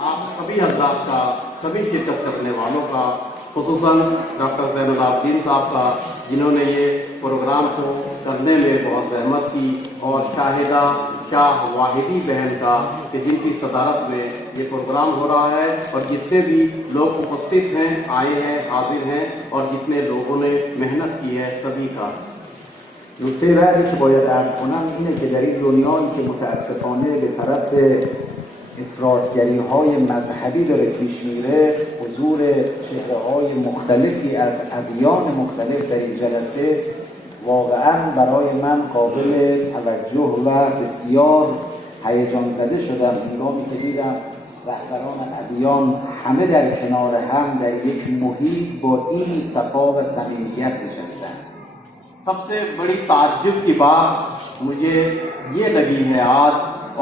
आप सभी हजरात का, सभी शिरकत करने वालों का, खुसूसन डॉक्टर ज़ैनुल आबदीन साहब का, जिन्होंने ये प्रोग्राम को करने में बहुत जहमत की, और शाहिदा शाह वाहिदी बहन का कि जिनकी सदारत में ये प्रोग्राम हो रहा है, और जितने भी लोग उपस्थित हैं, आए हैं, हाजिर हैं, और जितने लोगों ने मेहनत की है, सभी का। نکته بعدی که باید عرض کنم اینه که در این دنیایی که متاسفانه به طرف افراطگری های مذهبی داره پیش میره، حضور چهره های مختلفی از ادیان مختلف در این جلسه واقعا برای من قابل توجه و بسیار هیجان زده شدم هنگامی که دیدم رهبران ادیان همه در کنار هم در یک محیط با این صفا و صمیمیت نشستن. सबसे बड़ी ताज्जुब की बात मुझे ये लगी है आज,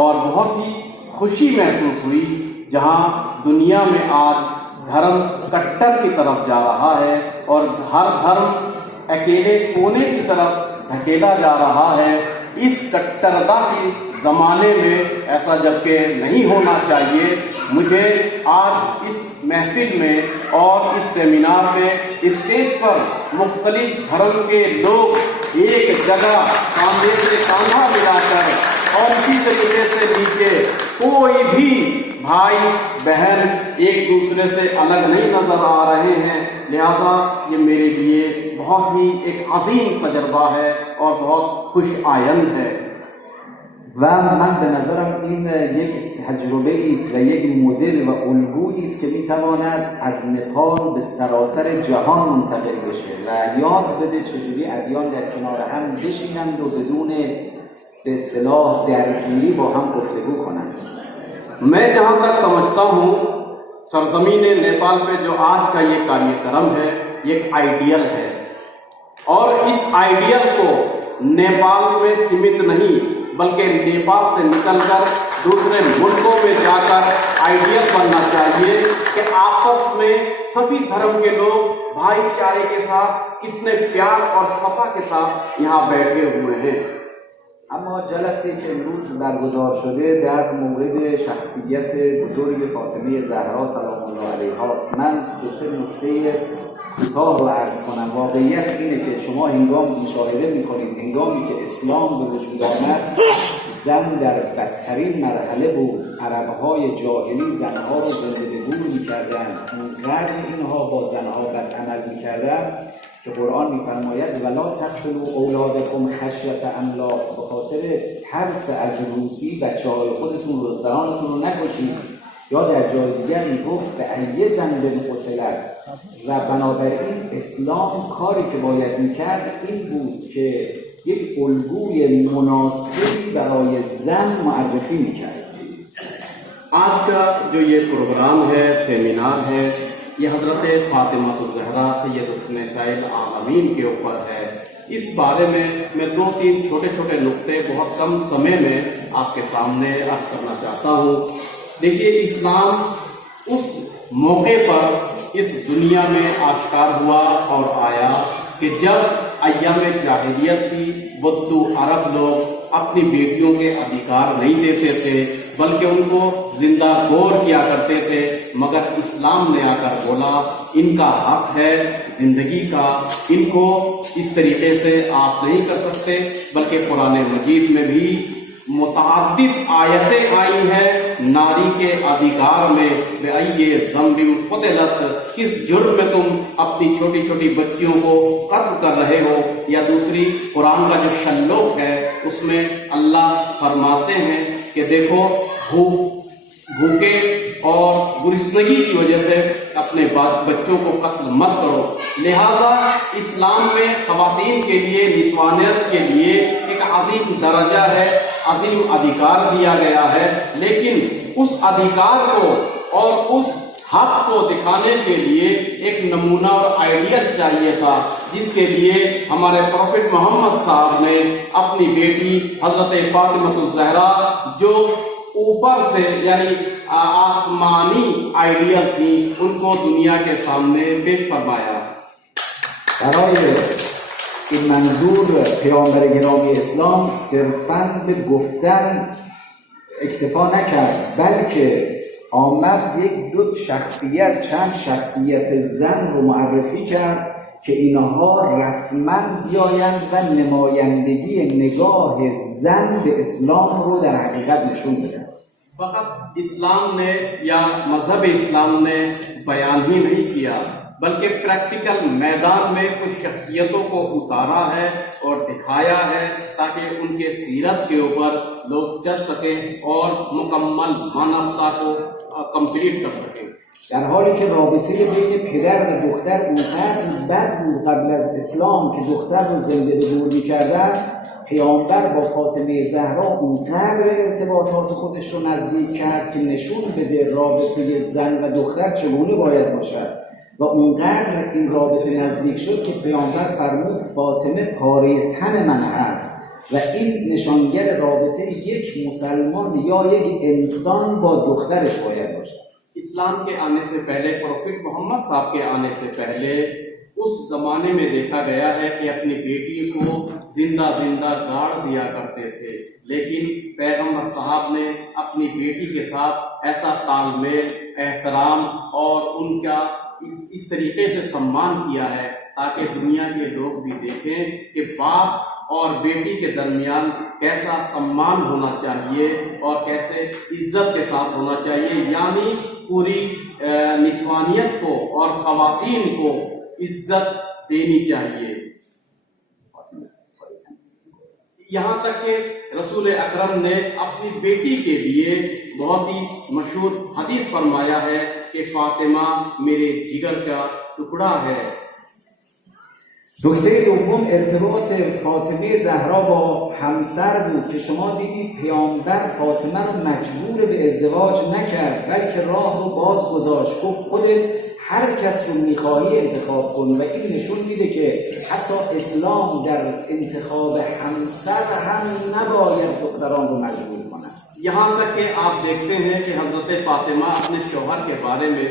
और बहुत ही खुशी महसूस हुई, जहां दुनिया में आज धर्म कट्टर की तरफ जा रहा है और हर धर्म अकेले कोने की तरफ धकेला जा रहा है। इस कट्टरता के ज़माने में ऐसा जबकि नहीं होना चाहिए। मुझे आज इस महफिल में और इस सेमिनार में स्टेज पर मुख्तलिफ धर्म के लोग एक जगह कांधे से कांधा मिलाकर और इसी तरीके से नीचे कोई भी भाई बहन एक दूसरे से अलग नहीं नजर आ रहे हैं। लिहाजा ये मेरे लिए बहुत ही एक अजीम तजर्बा है और बहुत खुश आयंद है। و من به نظرم این یک تجربه است و یک مدل و الگویی است که میتواند از نپال به سراسر جهان منتقل بشه و یاد بده چجوری ادیان در کنار هم بشینند و بدون به اصطلاح درگیری با هم گفتگو کنند. मैं जहाँ तक समझता हूँ, सरजमीन नेपाल पे जो आज का ये कार्यक्रम है, ये एक आइडियल है, और इस आइडियल को नेपाल में सीमित नहीं बल्कि नेपाल से निकलकर दूसरे मुल्कों में जाकर आइडियल बनना चाहिए कि आपस में सभी धर्म के लोग भाईचारे के साथ कितने प्यार और सफा के साथ यहाँ बैठे हुए हैं। اما جلسه که امروز برگزار شده در مورد شخصیت بزرگ فاطمه زهرا سلام الله علیها است. من دو سه نکته کوتاه رو عرض کنم. واقعیت اینه که شما هنگام مشاهده میکنید هنگامی که اسلام به وجود آمد، زن در بدترین مرحله بود. عربهای جاهلی زنها رو زنده به گور میکردن، اونقدر اینها با زنها بد عمل میکردن که قرآن میفرماید ولا تقتلوا اولادکم خشیة املاق، به خاطر ترس از روسی بچه‌های خودتون رو، دخترانتون رو نکشید. یا در جای دیگر میگفت به ایه ذنب قتلت. و بنابراین اسلام کاری که باید میکرد این بود که یک الگوی مناسبی برای زن معرفی میکرد. आज का जो ये प्रोग्राम है, सेमिनार है, ये हज़रत फ़ातिमा ज़हरा सय्यदतुन निसाइल आलमीन के ऊपर है। इस बारे में मैं दो तीन छोटे छोटे नुक्ते बहुत कम समय में आपके सामने अर्ज करना चाहता हूँ। देखिए, इस्लाम उस मौके पर इस दुनिया में आश्कार हुआ और आया कि जब अय्याम जाहिलियत थी, बुद्दू अरब लोग अपनी बेटियों के अधिकार नहीं देते थे बल्कि उनको जिंदा गोर किया करते थे। मगर इस्लाम ने आकर बोला इनका हक है जिंदगी का, इनको इस तरीके से आप नहीं कर सकते। बल्कि कुरान मजीद में भी मुताद्दिद आयतें आई हैं नारी के अधिकार में, ये ज़ंबिन क़ुतिलत, किस जुर्म में तुम अपनी छोटी छोटी बच्चियों को कत्ल कर रहे हो। या दूसरी कुरान का जो शल्लोक है उसमें अल्लाह फरमाते हैं कि देखो भूखे और गुरिस्नगी की वजह से अपने बच्चों को कत्ल मत करो। लिहाजा इस्लाम में ख़वातीन के लिए, निस्वानियत के लिए एक अजीम दर्जा है, अजीम अधिकार दिया गया है। लेकिन उस अधिकार को और उस हक को दिखाने के लिए एक नमूना और आइडियल चाहिए था, जिसके लिए हमारे प्रॉफिट मोहम्मद साहब ने अपनी बेटी हजरत फातिमा ज़हरा जो ऊपर से यानी आसमानी आइडियल थी, उनको दुनिया के सामने पेश फरमाया। برای این منظور پیامبر گرامی اسلام صرفاً به گفتن اکتفا نکرد، بلکه آمد یک دو شخصیت، چند شخصیت زن رو معرفی کرد که اینها رسما بیایند و نمایندگی نگاه زن به اسلام رو در حقیقت نشون بدن. फकत इस्लाम ने या मजहब इस्लाम ने बयान ही नहीं किया, बल्कि प्रैक्टिकल मैदान में कुछ शख्सियतों को उतारा है और दिखाया है ताकि उनके सीरत के ऊपर लोग चल सकें और मुकम्मल मानवता को कंप्लीट कर सकें. در حالی که رابطه بین پدر و دختر اونقدر بد بود قبل از اسلام که دختر رو زنده به دور می‌کردن، پیامبر با فاطمه زهرا اونقدر ارتباطات خودش رو نزدیک کرد که نشون بده رابطه زن و دختر چگونه باید باشد و اونقدر این رابطه نزدیک شد که پیامبر فرمود فاطمه پاره تن من هست و این نشانگر رابطه یک مسلمان یا یک انسان با دخترش باید باشد. इस्लाम के आने से पहले, प्रोफेट मोहम्मद साहब के आने से पहले उस जमाने में देखा गया है कि अपनी बेटी को जिंदा जिंदा गाड़ दिया करते थे, लेकिन पैगंबर साहब ने अपनी बेटी के साथ ऐसा तालमेल, एहतराम और उनका इस तरीके से सम्मान किया है ताकि दुनिया के लोग भी देखें कि बाप और बेटी के दरमियान कैसा सम्मान होना चाहिए और कैसे इज्जत के साथ होना चाहिए, यानी पूरी निस्वानियत को और ख़वातीन को इज्जत देनी चाहिए. यहाँ तक कि रसूल अकरम ने अपनी बेटी के लिए बहुत ही मशहूर हदीस फरमाया है कि फातिमा मेरे जिगर का टुकड़ा है. نکته دوم ارتباط فاطمه زهرا با همسر بود که شما دیدید پیامبر فاطمه رو مجبور به ازدواج نکرد، بلکه راه رو باز گذاشت، گفت خودت هر کس رو میخواهی انتخاب کن و این نشون میده که حتی اسلام در انتخاب همسر هم نباید دختران رو مجبور کنه. यहाँ तक कि आप देखते हैं कि हजरत फातिमा अपने शौहर के बारे में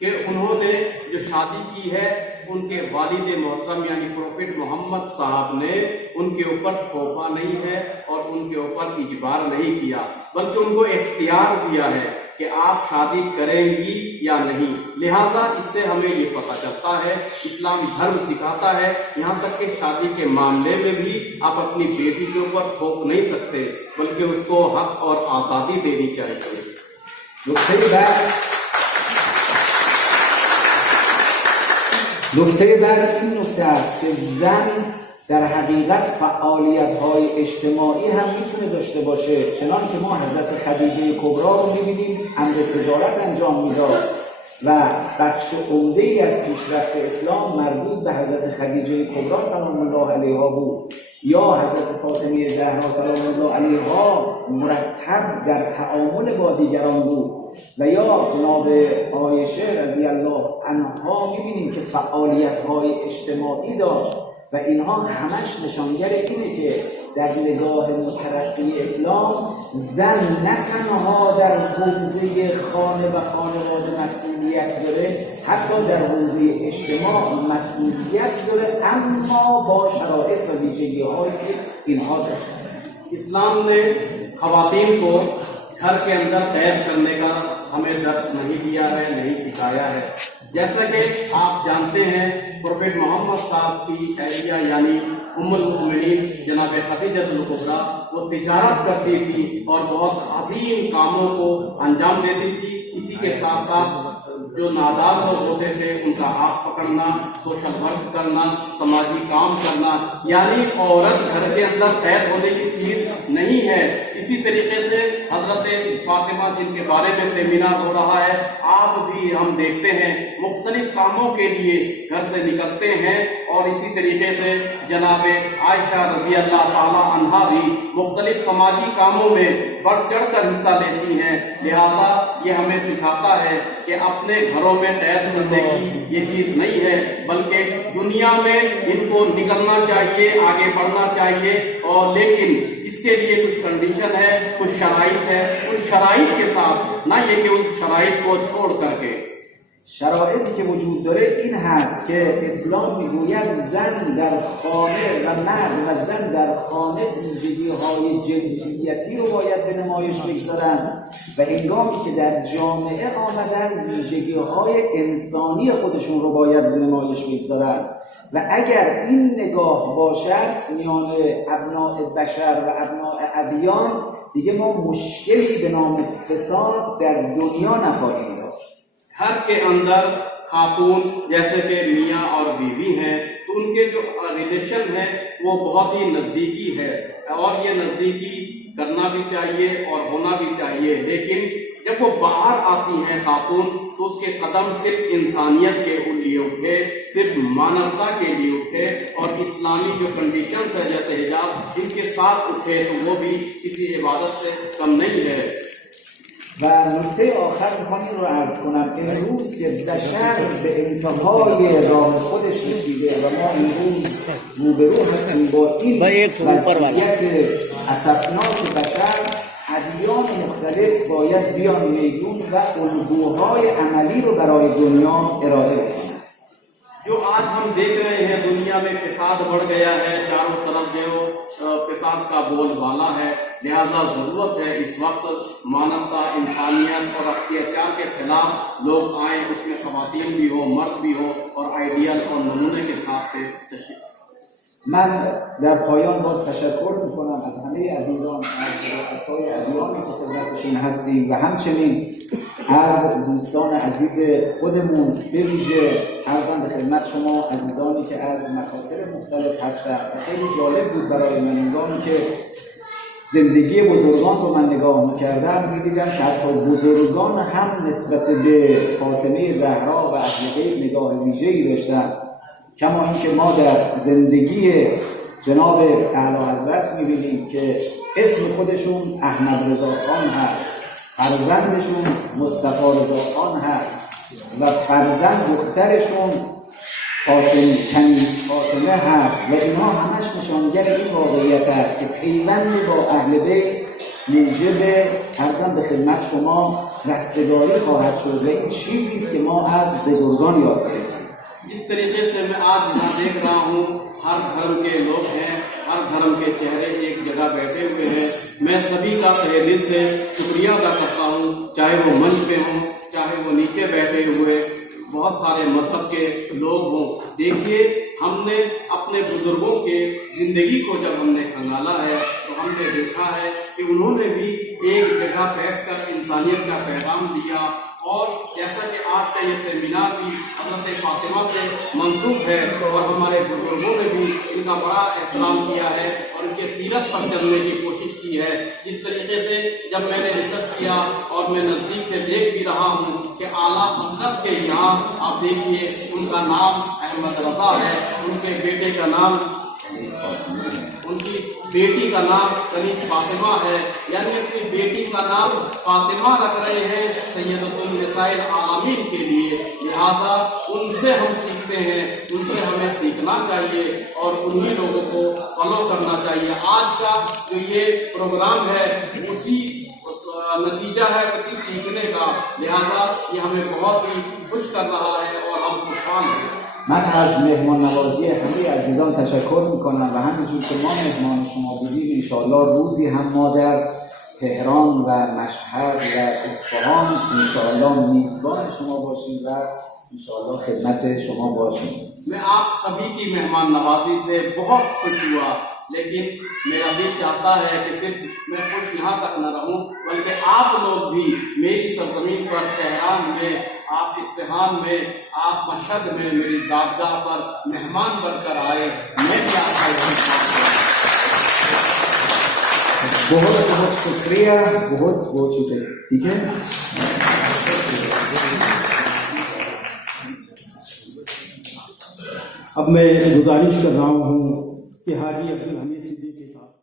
कि उन्होंने जो शादी की है उनके वालिद मोहतरम यानी प्रोफेट मोहम्मद साहब ने उनके ऊपर थोपा नहीं है और उनके ऊपर इजबार नहीं किया, बल्कि उनको इख्तियार दिया है कि आप शादी करेंगी या नहीं. लिहाजा इससे हमें ये पता चलता है इस्लाम धर्म सिखाता है यहाँ तक कि शादी के मामले में भी आप अपनी बेटी के ऊपर थोप नहीं सकते, बल्कि उसको हक और आज़ादी देनी चाहिए. نکته بعد این نکته است که زن در حقیقت فعالیت‌های اجتماعی هم میتونه داشته باشه، چنان که ما حضرت خدیجه کبری رو می‌بینیم امر تجارت انجام میداد و بخش عمده‌ای از پیشرفت اسلام مربوط به حضرت خدیجه کبری سلام الله علیها بود، یا حضرت فاطمه زهرا سلام الله علیها مرتب در تعامل با دیگران بود و یا جناب عایشه رضی الله عنها می‌بینیم که فعالیت‌های اجتماعی داشت و اینها همش نشانگر اینه که در نگاه مترقی اسلام زن نه تنها در حوزه خانه و خانواده مسئولیت داره، حتی در حوزه اجتماع مسئولیت داره، اما با شرایط و ویژگی‌هایی که اینها داشتن. इस्लाम ने ख़वातीन को घर के अंदर कैद करने का हमें दर्स नहीं दिया है, नहीं सिखाया है. जैसा कि आप जानते हैं प्रोफेट मोहम्मद साहब की अहलिया यानी उम्मुल मोमिनीन जनाब खदीजतुल कुबरा वो तिजारत करती थी और बहुत अजीम कामों को अंजाम देती थी. इसी के साथ साथ जो नादार लोग होते थे उनका हाथ पकड़ना, सोशल वर्क करना, समाजी काम करना, यानी औरत घर के अंदर कैद होने की चीज नहीं है. इसी तरीके से हजरत फातिमा जिनके बारे में सेमिनार हो रहा है, आप भी हम देखते हैं मुख्तलिफ कामों के लिए घर से निकलते हैं और इसी तरीके से जनाब आयशा रजी अल्लाह ताला अन्हा भी मुख्तलिफ समाजी कामों में बढ़ चढ़ कर हिस्सा लेती हैं. लिहाजा ये हमें सिखाता है कि अपने घरों में कैद करने की ये चीज नहीं है, बल्कि दुनिया में इनको निकलना चाहिए, आगे बढ़ना चाहिए. और लेकिन इसके लिए कुछ कंडीशन है, कुछ शराइत है. उन शराइत के साथ ना ये कि उस शराइत को छोड़ करके شرایطی که وجود داره این هست که اسلام میگوید زن در خانه و مرد و زن در خانه ویژگی‌های جنسیتی رو باید به نمایش بگذارن و هنگامی که در جامعه آمدن ویژگی‌های انسانی خودشون رو باید به نمایش بگذارن و اگر این نگاه باشد میان ابناء بشر و ابناء ادیان دیگه ما مشکلی به نام فساد در دنیا نخواهیم داشت. घर के अंदर खातून जैसे कि मियाँ और बीवी हैं तो उनके जो रिलेशन है वो बहुत ही नज़दीकी है और ये नज़दीकी करना भी चाहिए और होना भी चाहिए, लेकिन जब वो बाहर आती हैं खातून तो उसके कदम सिर्फ इंसानियत के लिए उठे, सिर्फ मानवता के लिए उठे और इस्लामी जो कंडीशंस है जैसे हिजाब इनके साथ उठे तो वो भी किसी इबादत से कम नहीं है। و نکته آخر میخوام این رو عرض کنم امروز که بشر به انتهای راه خودش رسیده و ما امروز روبرو هستیم با این وضعیت اسفناک بشر، ادیان مختلف باید بیان میدون و الگوهای عملی رو برای دنیا ارائه کنند. जो आज हम देख रहे हैं दुनिया में फिसाद बढ़ गया है, चारों तरफ जो फिसाद का बोलबाला है, लिहाजा जरूरत है इस वक्त मानवता इंसानियत और अत्याचार के खिलाफ लोग आए, उसमें खवातीन भी हो मर्द भी हो और आइडियल और नमूने के साथ من در پایان باز تشکر میکنم از همه عزیزان از رؤسای ادیانی که خدمتشون هستیم و همچنین از دوستان عزیز خودمون به ویژه عرضم به خدمت شما عزیزانی که از مکاتب مختلف هستند. خیلی جالب بود برای من هنگامی که زندگی بزرگان رو من نگاه میکردم میدیدم که حتی بزرگان هم نسبت به فاطمه زهرا و اهل بیت نگاه ویژه‌ای داشتن، کما اینکه ما در زندگی جناب اعلی حضرت میبینیم که اسم خودشون احمد رضا خان هست، فرزندشون مصطفی رضا خان هست و فرزند دخترشون فاطمه هست و اینا همش نشانگر این واقعیت است که پیوند با اهل بیت موجب عرضم به خدمت شما رستگاری خواهد شد و این چیزی است که ما از بزرگان یاد گرفتیم. जिस तरीके से मैं आज यहाँ देख रहा हूँ हर धर्म के लोग हैं, हर धर्म के चेहरे एक जगह बैठे हुए हैं, मैं सभी का तहे दिल से शुक्रिया अदा करता हूँ, चाहे वो मंच पे हों चाहे वो नीचे बैठे हुए बहुत सारे मजहब के लोग हों। देखिए हमने अपने बुजुर्गों के जिंदगी को जब हमने खंगाला है तो हमने देखा है कि उन्होंने भी एक जगह बैठकर इंसानियत का पैगाम दिया और जैसा कि आज का ये सेमिनार भी हज़रत फातिमा से मंसूब है और हमारे बुजुर्गों ने भी इनका बड़ा एहतराम किया है और इनके सीरत पर चलने की कोशिश की है। जिस तरीके से जब मैंने रिसर्च किया और मैं नज़दीक से देख भी रहा हूँ कि आला हज़रत के यहाँ आप देखिए उनका नाम अहमद रज़ा है, उनके बेटे का नाम उनकी बेटी का नाम कनीज फातिमा है, यानी अपनी बेटी का नाम फातिमा रख रहे हैं सैयदतुल निसाइल आलमीन के लिए। लिहाजा उनसे हम सीखते हैं, उनसे हमें सीखना चाहिए और उन्हीं लोगों को फॉलो करना चाहिए। आज का जो ये प्रोग्राम है उसी नतीजा है उसी सीखने का, लिहाजा ये हमें बहुत ही खुश कर रहा है और हम खुशहाल हैं। من از مهمان نوازی همه عزیزان تشکر میکنم و همینجور که ما مهمان شما بودیم انشاءالله روزی هم ما در تهران و مشهد و اصفهان انشاءالله میزبان شما باشیم و انشاءالله خدمت شما باشیم. मैं आप सभी की मेहमान नवाजी से बहुत खुश हुआ, लेकिन मेरा दिल चाहता है कि सिर्फ मैं खुश यहाँ तक न रहूँ बल्कि आप लोग भी मेरी सरजमीन पर तेहरान में, आप इस्तेहान में, आप मशहद में मेरी ज़ातगाह पर मेहमान बनकर आए। मैं भी आपका बहुत बहुत शुक्रिया, बहुत बहुत शुक्रिया। ठीक है, अब मैं गुजारिश कर रहा हूँ कि हाजी अब्दुल हमीद